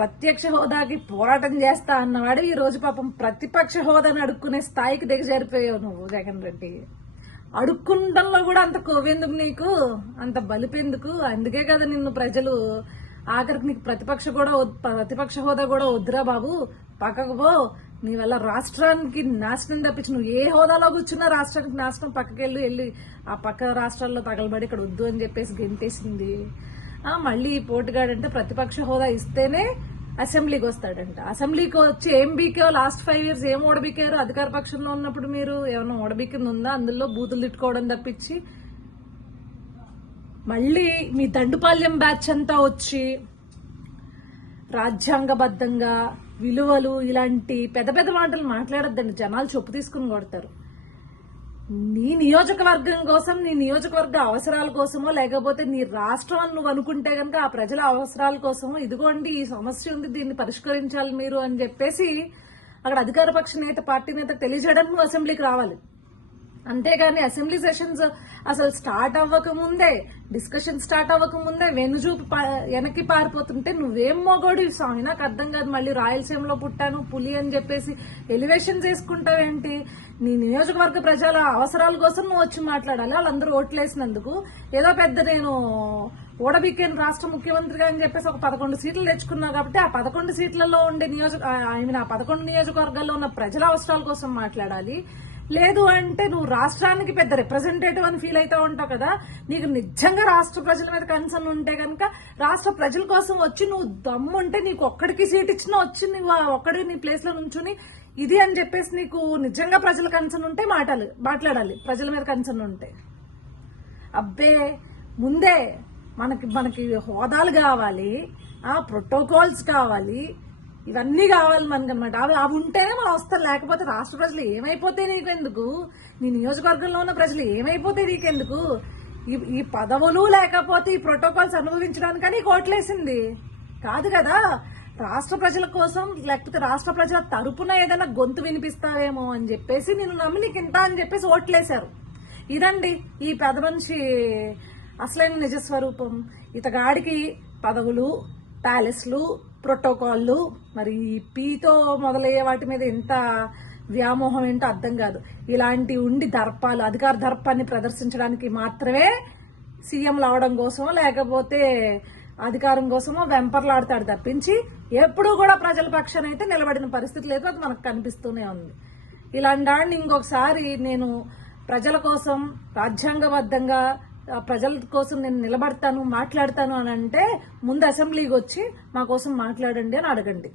ప్రత్యక్ష హోదాకి పోరాటం చేస్తా అన్నవాడు ఈ రోజు పాపం ప్రతిపక్ష హోదాని అడుక్కునే స్థాయికి దిగజారిపోయావు నువ్వు జగన్ రెడ్డి. అడుక్కుంటంలో కూడా అంత కొవ్వెందుకు నీకు, అంత బలిపెందుకు? అందుకే కదా నిన్ను ప్రజలు ఆఖరికి నీకు ప్రతిపక్ష హోదా కూడా వద్దురా బాబు, పక్కకు పో, నీ వల్ల రాష్ట్రానికి నాశనం తప్పించి నువ్వు ఏ హోదాలో కూర్చున్నా రాష్ట్రానికి నాశనం, వెళ్ళి ఆ పక్క రాష్ట్రాల్లో తగలబడి ఇక్కడ వద్దు అని చెప్పేసి గెంటేసింది. మళ్ళీ పోటుగాడంటే ప్రతిపక్ష హోదా ఇస్తేనే అసెంబ్లీకి వస్తాడంట. అసెంబ్లీకి వచ్చి ఏం బీకే లాస్ట్ 5 years ఏం ఓడబీకారు? అధికార పక్షంలో ఉన్నప్పుడు మీరు ఏమన్నా ఓడబీకింది ఉందా? అందులో బూతులు తిట్టుకోవడం తప్పించి మళ్ళీ మీ దండుపాల్యం బ్యాచ్ అంతా వచ్చి రాజ్యాంగబద్ధంగా విలువలు ఇలాంటి పెద్ద పెద్ద మాటలు మాట్లాడొద్దండి, జనాలు చొప్పు తీసుకుని కొడతారు. నీ నియోజకవర్గం కోసం, నీ నియోజకవర్గ అవసరాల కోసమో లేకపోతే నీ రాష్ట్రం అని నువ్వు అనుకుంటే కనుక ఆ ప్రజల అవసరాల కోసమో ఇదిగోండి ఈ సమస్య ఉంది, దీన్ని పరిష్కరించాలి మీరు అని చెప్పేసి అక్కడ అధికార పక్ష నేత, పార్టీ నేత తెలియజేయడానికి నువ్వు అసెంబ్లీకి రావాలి. అంతేగాని అసెంబ్లీ సెషన్స్ అసలు స్టార్ట్ అవ్వకముందే, డిస్కషన్ స్టార్ట్ అవ్వకముందే వెనుజూపు వెనక్కి పారిపోతుంటే నువ్వేం మొగోడి స్వామి, నాకు అర్థం కాదు. మళ్ళీ రాయలసీమలో పుట్టాను పులి అని చెప్పేసి ఎలివేషన్ చేసుకుంటావేంటి? నీ నియోజకవర్గ ప్రజల అవసరాల కోసం నువ్వు వచ్చి మాట్లాడాలి. వాళ్ళందరూ ఓట్లేసినందుకు ఏదో పెద్ద నేను ఓడబిక్కేను రాష్ట్ర ముఖ్యమంత్రిగా అని చెప్పేసి ఒక 11 సీట్లు తెచ్చుకున్నావు కాబట్టి ఆ 11 సీట్లలో ఉండే ఆ 11 నియోజకవర్గాల్లో ఉన్న ప్రజల అవసరాల కోసం మాట్లాడాలి. లేదు అంటే నువ్వు రాష్ట్రానికి పెద్ద రిప్రజెంటేటివ్ అని ఫీల్ అవుతా ఉంటావు కదా. నీకు నిజంగా రాష్ట్ర ప్రజల మీద కన్సర్న్ ఉంటే కనుక రాష్ట్ర ప్రజల కోసం వచ్చి నువ్వు దమ్ముంటే నీకు ఒక్కడికి సీట్ ఇచ్చినా వచ్చి నువ్వు ఒక్కడి నీ ప్లేస్ లో నుంచుని ఇది అని చెప్పేసి నీకు నిజంగా ప్రజల కన్సర్న్ ఉంటే మాట్లాడాలి. ప్రజల మీద కన్సర్న్ ఉంటే అబ్బే ముందే మనకి హోదాలు కావాలి, ప్రోటోకాల్స్ కావాలి, ఇవన్నీ కావాలి మనకి అనమాట. అవి ఉంటేనే మనం వస్తాం. లేకపోతే రాష్ట్ర ప్రజలు ఏమైపోతే నీకెందుకు, నీ నియోజకవర్గంలో ఉన్న ప్రజలు ఏమైపోతే నీకెందుకు? ఈ పదవులు లేకపోతే ఈ ప్రోటోకాల్స్ అనుభవించడానికని ఓట్లేసింది కాదు కదా. రాష్ట్ర ప్రజల కోసం లేకపోతే రాష్ట్ర ప్రజల తరపున ఏదైనా గొంతు వినిపిస్తావేమో అని చెప్పేసి నేను నమ్మి నీకు ఇంత అని చెప్పేసి ఓట్లేశారు. ఇదండి ఈ పెద్ద మనిషి అసలైన నిజస్వరూపం. ఇతగాడికి పదవులు, ప్యాలెస్లు, ప్రోటోకాల్లు, మరి పీతో మొదలయ్యే వాటి మీద ఎంత వ్యామోహం ఏంటో అర్థం కాదు. ఇలాంటి ఉండి దర్పాలు, అధికార దర్పాన్ని ప్రదర్శించడానికి మాత్రమే సీఎంలు అవడం కోసమో లేకపోతే అధికారం కోసమో వెంపర్లాడతాడు తప్పించి ఎప్పుడూ కూడా ప్రజల పక్షాన అయితే నిలబడిన పరిస్థితి లేదు. అది మనకు కనిపిస్తూనే ఉంది. ఇలాంటి వాడిని ఇంకొకసారి నేను ప్రజల కోసం రాజ్యాంగబద్ధంగా ప్రజల కోసం నేను నిలబడతాను, మాట్లాడతాను అని అంటే ముందు అసెంబ్లీకి వచ్చి మా కోసం మాట్లాడండి అని అడగండి.